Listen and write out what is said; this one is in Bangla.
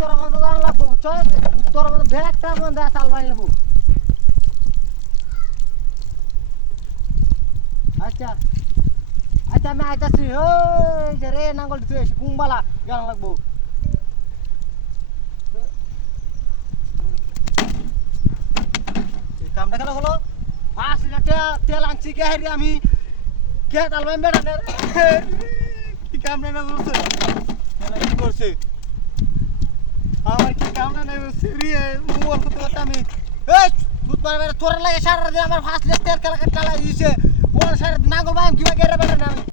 উত্তর মধ্যে দাম লাগবো বুঝছ উত্তর মধ্যে ব্যাগটা মধ্যে চাল মারি নেব। আচ্ছা আচ্ছা আমি আইতাছি। ওই যে রে, নাঙ্গল দিতে এসে কুম্বালা গান লাগবো। কামটা কেন হলো? পাঁচ লিটার তেল আনছি, কে হেরি আমি? কে তালবাই মেডানের কি কামটা না করছে? কি করছে? আমার কি কামনা নাই সিরিয়ে মোর তো আমি। এই দুধ মারা মেরে তোর লাগে সারা দিন আমার ফার্স্ট লেগ তেল কালা কাটা লাগিয়েছে ওর সারা নাঙ্গল বাম কিবা গেরে বেড়ে না